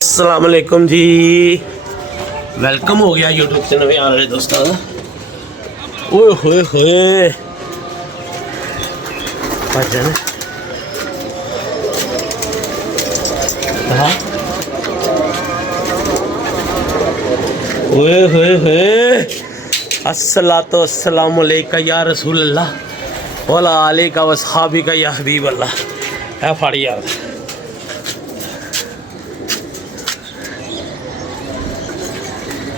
अस्सलाम वालेकुम जी, वेलकम हो गया यूट्यूब से नवे आने वाले दोस्तों का। ओए होए होए भजन ओए होए होए अस्सलातु अस्सलामु अलैका या रसूल अल्लाह वला अलैका वसहाबिका या हबीब अल्लाह। है फाड़ी यार,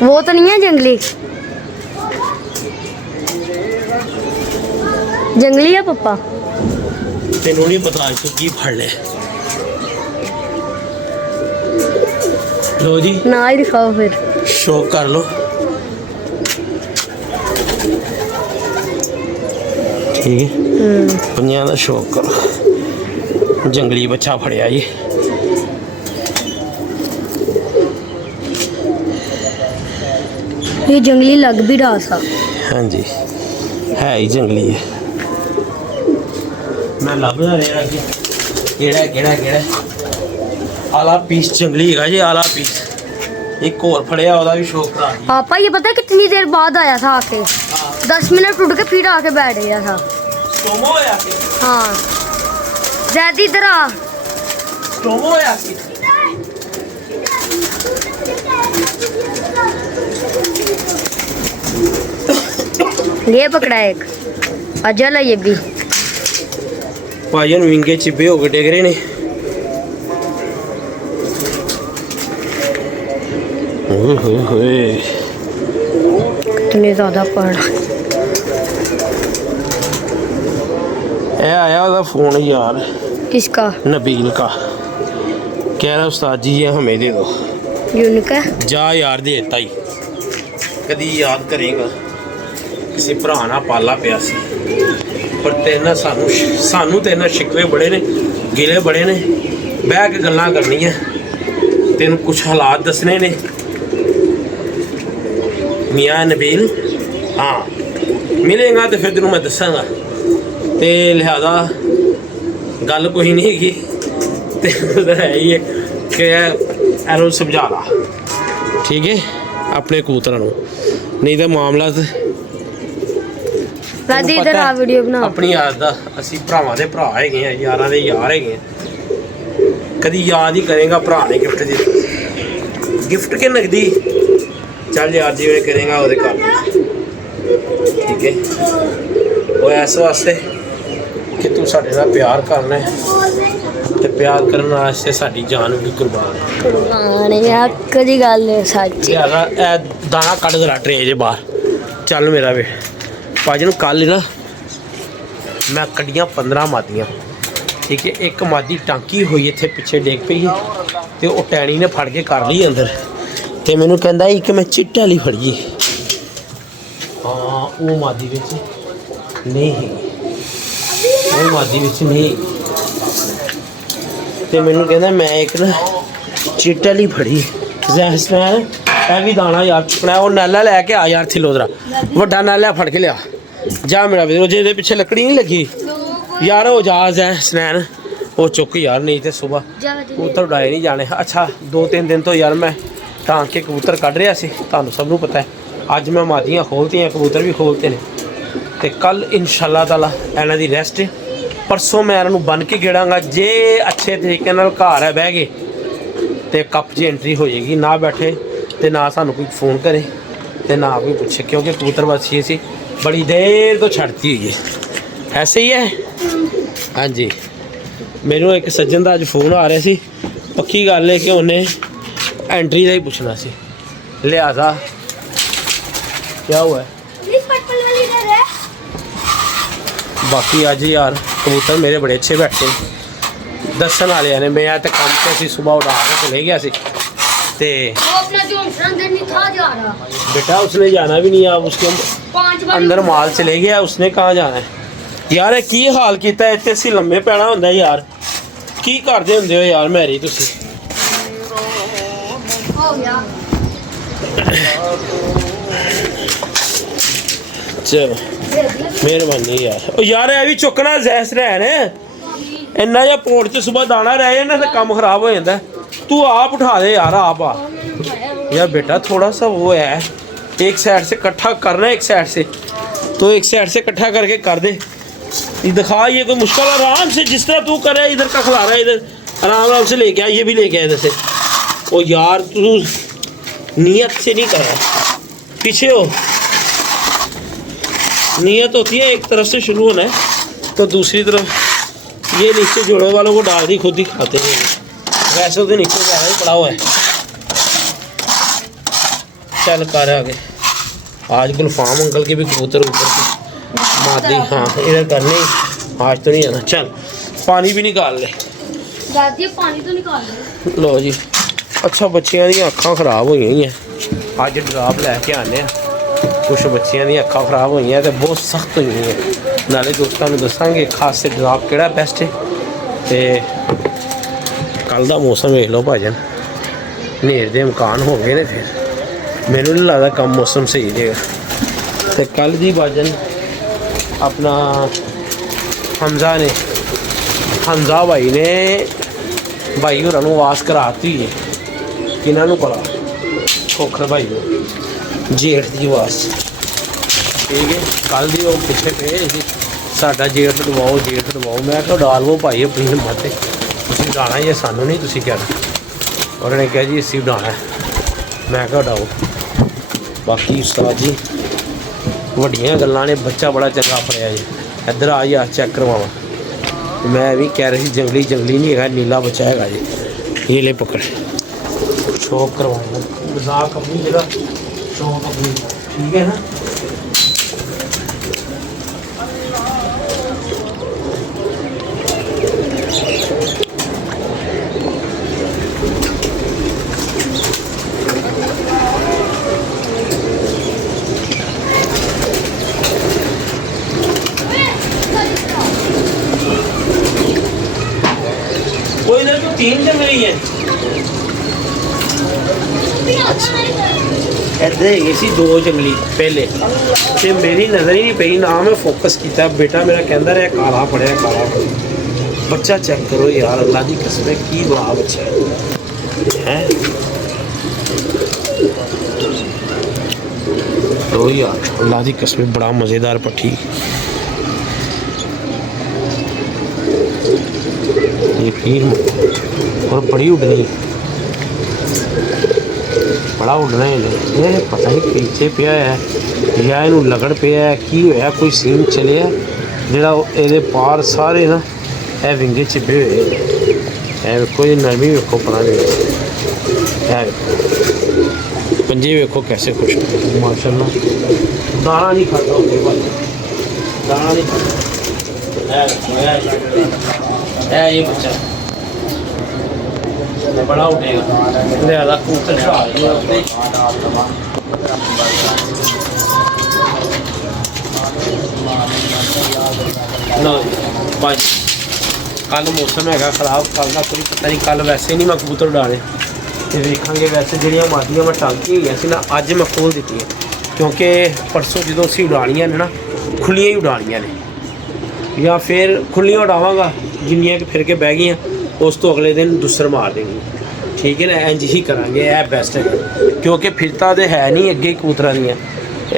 वो तो नहीं है जंगली। जंगली है पप्पा। तेनों नहीं पता तू की फड़ ले। लो जी ना ही दिखाओ फिर। शौक कर लो। ठीक है, पंजा का शौक करो। जंगली बच्चा फड़िया जी। ये जंगली लग भी रहा था। हाँ जी, है ही जंगली है। मैं लभदा रहा कि केड़ा केड़ा केड़ा आला पीस जंगली है जी। आला पीस एक और फड़िया, ओदा भी शौक करा दिया। पापा ये पता है कितनी देर बाद आया था आके? 10 मिनट उठ के फिर आके बैठ गया था। स्टोमो होया कि हाँ जैदी इधर आ। स्टोमो होया कि ये पकड़ा एक अजल है ये भी। भाजन विंगे चिब्बे हो गए डेगरे ने। ओए होए होए कितने ज्यादा पड़ा। ए आया ओदा फोन यार, किसका? नबील का। कह रहा उस्ताद जी ये हमें दे दो। यूनिका। जा यार देता ही कदी याद करेगा किसी भरा ना पाला पिया सी। पर तेना सानू तेना शिकवे बड़े ने, गिले बड़े ने। बह के गल्लां करनियां, तेन कुछ हालात दसने ने। मियाँ नबील हाँ मिलेगा तो फिर तेन मैं दसांगा। ते लिहाजा गल कोई नहीं हैगी, ते है ही है कि एनू समझा ला। ठीक है अपने कबूतरां नूं, नहीं तो मामला राधी इधर आ वीडियो बना। अपनी याद दा असी भरावां दे भरा हैगे आ, यारां दे यार हैगे आ। कदी याद ही करेगा भरा ने गिफ्ट दी, गिफ्ट के नगदी चल यार जिवें करेगा ओहदे घर। ठीक है वो इस वास्ते कि तू साडे नाल प्यार करना है, ते प्यार करने वास्ते साडी जान भी कुर्बान है। कुर्बान है कदी गल सच। यार ए दाना कढ़ जरा ट्रे जे बाहर चल मेरा वे भाजी नूं। कल ना मैं कड्डियां 15 मादियां। ठीक है, एक मादी टांकी हुई इत्थे पिछे डेग पई ते ओह टैनी ने फड़ के कर ली अंदर। ते मैनू कहंदा कि मैं चिट्टे वाली फड़ीए। हाँ वो मादी विच नहीं, वो मादी विच नहीं। ते मैनू कहंदा मैं एक ना चिट्टे वाली फड़ी। जैसमैन ए भी दाना यार चुकना। वो नाला लैके आ यार थिलो जरा, वड्डा नाला फड़ के लिया जा मेरा वीर। जे पिछे लकड़ी नहीं लगी यार, वो जा जैसमैन वो चुक यार, नहीं तो सुबह कबूतर उड़ाए नहीं जाने। अच्छा 2-3 दिन तो यार मैं टांग के कबूतर कढ़ रहा सी, तुहानू सब नूं पता है। अज मैं मादियां खोलतियां, कबूतर भी खोलते ने। ते कल इंशाअल्लाह ताला इन्हां दी रेस्ट। परसों मैं इन्हां नूं बन के गेड़ांगा। जे अच्छे तरीके नाल घर है बह गए तो कप जी एंट्री हो जाएगी। ना बैठे तो ना सानू कोई फ़ोन करे तो ना कोई पूछे, क्योंकि कबूतर बस ये सी बड़ी देर तो छड़ती हुई है। ऐसे ही है। हाँ जी, मैनू एक सज्जन का अज फोन आ रहा सी। पक्की गल है कि उन्हें एंट्री का ही पूछना सी, लिहाजा क्या हुआ है। बाकी अज यार कबूतर मेरे बड़े अच्छे बैठे दसन वाले ने। मैं तो काम से सुबह उड़ा के चले गया सी ते बेटा उसने जाना भी नहीं। अब उसके अंदर माल चले गया, उसने कहाँ जाना है यार। की हाल किया इतने असी लम्बे पैना होंगे यार, की करते होंगे हो यार मैरी तुसी। चलो मेहरबानी यार। ओ यार ये भी चुकना जैस रहन इन्ना जा पोर्ट च सुबह दाना रह जाए ना तो काम खराब हो जाता है। तू आप उठा दे यार, आप आ यार बेटा, थोड़ा सा वो है, एक साइड से इकट्ठा करना है, एक साइड से, तो एक साइड से इकट्ठा करके कर दे। ये दिखा, ये कोई मुश्किल, आराम से जिस तरह तू करे, इधर का खिला रहा है, इधर आराम आराम से लेके आ, ये भी लेके आ इधर से। ओ यार तू नियत से नहीं कर रहा, पीछे हो। नियत होती है एक तरफ से शुरू होना है, तो दूसरी तरफ ये नीचे जोड़ों वालों को डाल दी, खुद ही खाते हैं। वैसे तो नीचे ज़्यादा ही पड़ा हुआ है। चल कर आगे। आज गुलफाम अंकल के भी कबूतर ऊपर की मादी, हाँ इधर करने, आज तो नहीं आना। चल पानी भी निकाल ले दादी, पानी तो निकाल ले। लो जी। अच्छा बच्चियां दी अखां खराब हुई हैं, अज ड्राप लैके आने हैं। कुछ बच्चियां दी अखां खराब हुई हैं तो बहुत सख्त हुई हैं, नाले दोस्तों को दसांगे खास ड्राप केड़ा बेस्ट है। तो कल का मौसम वेख लो भाजन, हनेर के इम्कान हो गए ने, फिर मैनू नहीं लगता कम मौसम सही रहेगा। तो कल की भाजन अपना हमजा भाई ने भाई होरां नूं आवाज़ कराती है, किन्हों पता, खोखर भाई को जेठ की आवाज़, ठीक है। कल दी वो पिछे पे साडा जेठ दबाओ, जेठ दबाओ, मैं कहा डाल वो भाई अपनी हिम्मत, तुम डाना ही है, सानू नहीं तुम कहना। उन्होंने कहा जी इसी डाना है, मैं कहा डाओ। बाकी उस्ताद जी वड्डियां गल्लां ने, बच्चा बड़ा चंगा फड़िया जी, इधर आ यार चेक करवावा। मैं भी कह रही जंगली नहीं है, नीला बच्चा है जी, ये ले पकड़, शौक करवाएगा, मजाक अपनी जगह, शौक अपनी, ठीक है ना। कोई इधर तो 3 जम रही है, इधर है सी 2 जंगली पहले, तो मेरी नज़र ही नहीं पई ना, मैं फोकस किया। बेटा मेरा कहता रहा काला पड़िया, काला पड़िया। बच्चा चेक करो यार, अल्लाह की कसम है, की बड़ा बच्चा है तो यार, अल्लाह की कसम बड़ा मज़ेदार पट्टी। और बड़ी उड़नी, बड़ा उड़ना है, पता नहीं पीछे पिया है या इनू लगड़ पिया है, की होया, कोई सीन चलिया जिहड़ा इहदे पार सारे ना ए विंगे चिब्बे हुए है। वेखो जी नरमी वेखो, पता नहीं है, पंजे वेखो कैसे खुश माशाल्लाह। दाना नहीं खाता होंगे भाई, दाना नहीं खाता है ये बच्चा, बड़ा उठेगा, ज़्यादा कबूतर चढ़ा ना भाई। कल मौसम है खराब, कल का कोई पता नहीं, कल वैसे नहीं मैं कबूतर उड़ाने, तो वेखांगे। वैसे ਜਿਹੜੀਆਂ ਮਾਦੀਆਂ मैं टांकी हुई सी ना, अज मैं खोल दी है, क्योंकि परसों जो असीं उड़ानियां ने ना, खुलियां ही उड़ानियां ने, या फिर खुलियां उड़ावांगा जिन्नियां कि फिर के बह गई, उस तो अगले दिन दूसर मार देंगी, ठीक है ना। इंज ही करांगे, यह बेस्ट है, क्योंकि फिरता तो है नहीं अगे कबूतरां दियां।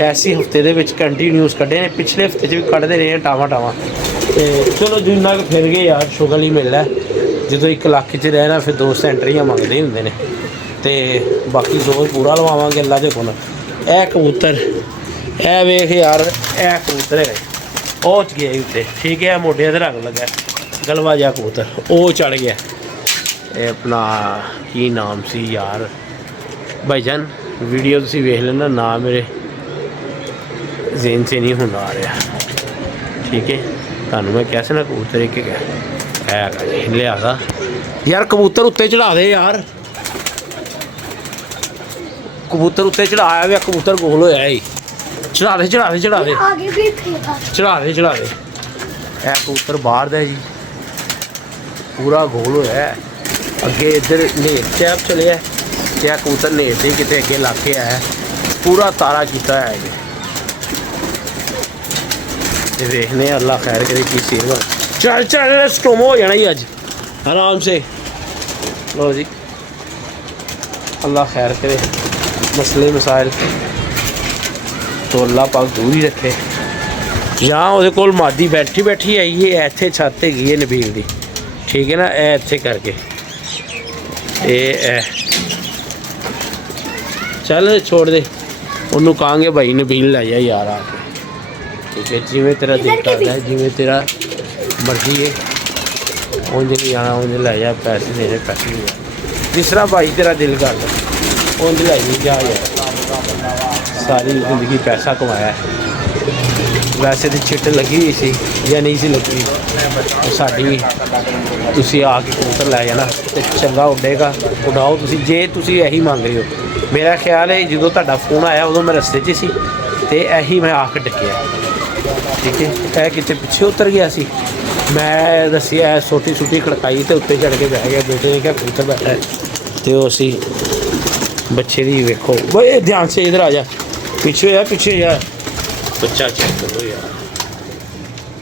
ऐसी हफ्ते दे विच कंटीन्यूस कड्ढे ने, पिछले हफ्ते भी कढ़ते रहे हैं टावा टावा। तो चलो जिन्ना कि फिर गए यार, शुगल ही मिलता है। जो एक इलाके च रहना फिर दोस्त एंट्रियां मंगते होंगे ने, तो बाकी जोर पूरा लवावांगे अल्लाह दे कोल। ए कबूतर ए वेख यार, ए कबूतर है ਉਹ ਚ ਗਿਆ ਉੱਤੇ, ठीक है, मोढे ते रंग लगा गलवा जा कबूतर, ਉਹ चढ़ गया। ਇਹ अपना की नाम सी यार भाईजान, वीडियो तुसीं वेख लेना, ना मेरे जेन से नहीं हुन आ रहा, ठीक है। तुहानूं मैं कहा सी ना कबूतर एक है लिया यार, कबूतर उत्ते चढ़ा दे यार, कबूतर उत्ते चढ़ाया हुआ, कबूतर गोल होया ही, चढ़ा दे चढ़ा दे चढ़ा दे चढ़ा दे चढ़ा दे। ए कबूतर बाहर दा जी, पूरा गोल होया है, अगे इधर नेर चैप चले है, क्या कबूतर नेर से कितने अगे लाके आया, पूरा तारा किया है जी। देखने अल्लाह खैर करे की सीन बन, चल चल स्टोमो हो जाना ही अज आराम से। लो जी अल्लाह खैर करे, मसले मसाइल तो अल्लाह पाक दूर ही रखे। ਜਾਂ ਉਹਦੇ ਕੋਲ ਮਾਦੀ ਬੈਠੀ ਬੈਠੀ ਆਈ ਹੈ, ਇੱਥੇ ਛੱਤ ਹੈਗੀ ਹੈ ਨਬੀਲ ਦੀ, ਠੀਕ ਹੈ ਨਾ, ਇਹ ਇੱਥੇ ਕਰਕੇ ਇਹ ਚੱਲ ਛੋੜ ਦੇ ਉਹਨੂੰ, ਕਹਾਂਗੇ ਭਾਈ ਨਬੀਲ ਲੈ ਜਾ ਯਾਰ ਆ ਕੇ, ਠੀਕ ਹੈ, ਜਿਵੇਂ ਤੇਰਾ ਦਿਲ ਕਰਦਾ, ਜਿਵੇਂ ਤੇਰਾ ਮਰਜ਼ੀ ਹੈ, ਉਂਝ ਨਹੀਂ ਜਾਣਾ, ਉਂਝ ਲੈ ਜਾ, ਪੈਸੇ ਦੇਣੇ ਪੈਸੇ ਨਹੀਂ, ਜਿਸ ਤਰ੍ਹਾਂ ਭਾਈ ਤੇਰਾ ਦਿਲ ਕਰਦਾ ਉਂਝ ਲੈ ਜੀ ਜਾ ਯਾਰ, ਸਾਰੀ ਜ਼ਿੰਦਗੀ ਪੈਸਾ ਕਮਾਇਆ। ਵੈਸੇ ਤਾਂ ਚਿੱਟ ਲੱਗੀ ਹੋਈ ਸੀ ਜਾਂ ਨਹੀਂ ਸੀ ਲੱਗੀ, ਸਾਡੀ ਤੁਸੀਂ ਆ ਕੇ ਕਬੂਤਰ ਲੈ ਜਾਣਾ ਤੇ ਚੰਗਾ ਉੱਡੇਗਾ, ਉਡਾਓ ਤੁਸੀਂ, ਜੇ ਤੁਸੀਂ ਇਹੀ ਮੰਗ ਰਹੇ ਹੋ। ਮੇਰਾ ਖਿਆਲ ਹੈ ਜਦੋਂ ਤੁਹਾਡਾ ਫੋਨ ਆਇਆ ਉਦੋਂ ਮੈਂ ਰਸਤੇ 'ਚ ਸੀ ਤੇ ਇਹੀ ਮੈਂ ਆ ਕੇ ਡੱਕਿਆ, ਠੀਕ ਹੈ। ਇਹ ਕਿਤੇ ਪਿੱਛੇ ਉਤਰ ਗਿਆ ਸੀ, ਮੈਂ ਦੱਸਿਆ ਛੋਟੀ ਛੋਟੀ ਖੜਕਾਈ ਤੇ ਉੱਤੇ ਚੜ੍ਹ ਕੇ ਬਹਿ ਗਿਆ, ਬੇਟੇ ਨੇ ਕਿਹਾ ਕਬੂਤਰ ਬੈਠਾ ਹੈ ਤੇ ਉਹ ਅਸੀਂ ਬੱਚੇ ਦੀ ਵੇਖੋ ਬਈ ਧਿਆਨ ਸੇ ਇਧਰ ਆ ਜਾ, ਪਿੱਛੇ ਯਾਰ बच्चा चेक करो यार,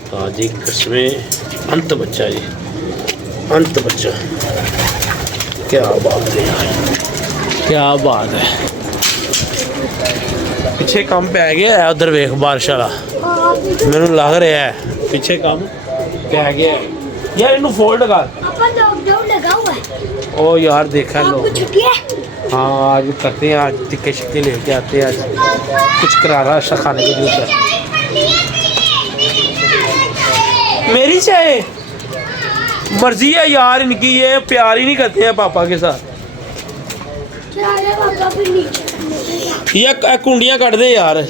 ताजी कस्में अंत बच्चा जी, अंत बच्चा, क्या बात है यार, क्या बात है। पीछे काम पै गया है उधर वेख बारिश वाला, मैनू लग रहा है पीछे काम पै गया है यार, इनू फोल्ड कर। ओ यार देखा लोग, हाँ आज करते हैं, आज टिक्के शिक्के लेके आते हैं, आज कुछ करारा अच्छा खाने को दिल कर। मेरी चाहे मर्जी है यार इनकी, ये प्यार ही नहीं करते हैं पापा के साथ। ये कुंडियाँ काट दे यार,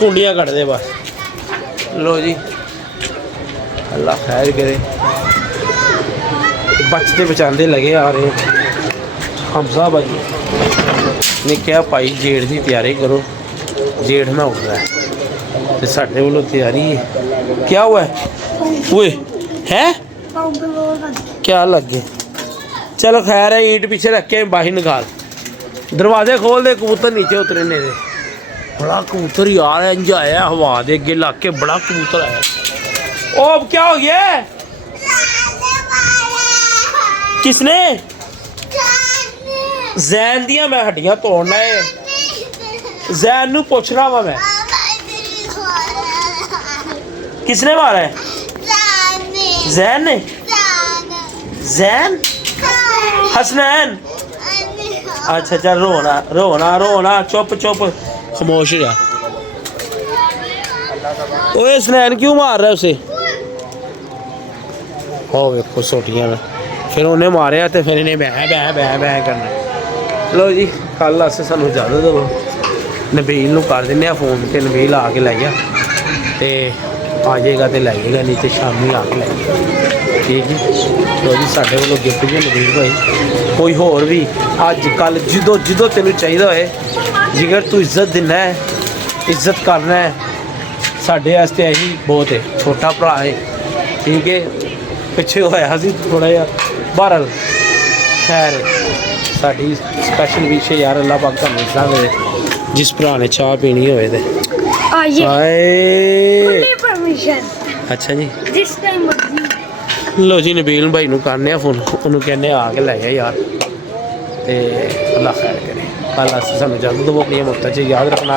कुंडियाँ काट दे बस। लो जी अल्लाह खैर करे, बचते बचाते लगे आ रहे हमजा भाई ने क्या भाई जेठ की तैयारी करो, जेठ में उठ रहा है तो साढ़े वालों तैयारी है। क्या हुआ है ओए है क्या लग गए? चलो खैर है, ईंट पीछे रख के बाहर निकाल, दरवाजे खोल दे, कबूतर नीचे उतरने दे। बड़ा कबूतर यार इंज आया हवा दे अगे ला के, बड़ा कबूतर आया। ओ क्या हो गया? किसने? जैन दिया मैं हड्डियां तोड़ना है, जैन नू पूछना वा मैं, किसने मारा है? जैन ने? जैन? हसनैन? अच्छा चल रोना रोना रोना, चुप चुप खामोश हो जा। ओए हसनैन क्यों मार रहा है उसे? हो वेखो सोटियां में, फिर उन्हें मारे तो फिर इन्हें बह बह बह बह करना। लो जी कल अस सानू इजाजत दो, नबील नू कर दें फोन तो नबील आके लै जा, तो आ जाएगा तो लै जाएगा, नहीं तो शामी आके लै जाएगा, ठीक है। लो जी साढ़े वालों गिफ्ट भी नबील भाई, कोई होर भी अज कल जो जो तेन चाहिए होए, जिगर तू इज्जत देना है, इज्जत करना है, साढ़े वास्ते यही बहुत है, छोटा भरा है, ठीक है। पिछे होया सी थोड़ा जहा बहरल, खैर साड़ी स्पैशल विश है यार, अल्लाह पाक तुहानू इस तरह दे, जिस भरा ने चाह पीनी होए ते अच्छा जी। लो जी नबील भाई नू करने फोन, उन्होंने कहने आके लै जा यार, ते अल्लाह खैर करे। कल अस सानू इजाजत दो, अपनी मौतां च याद रखना।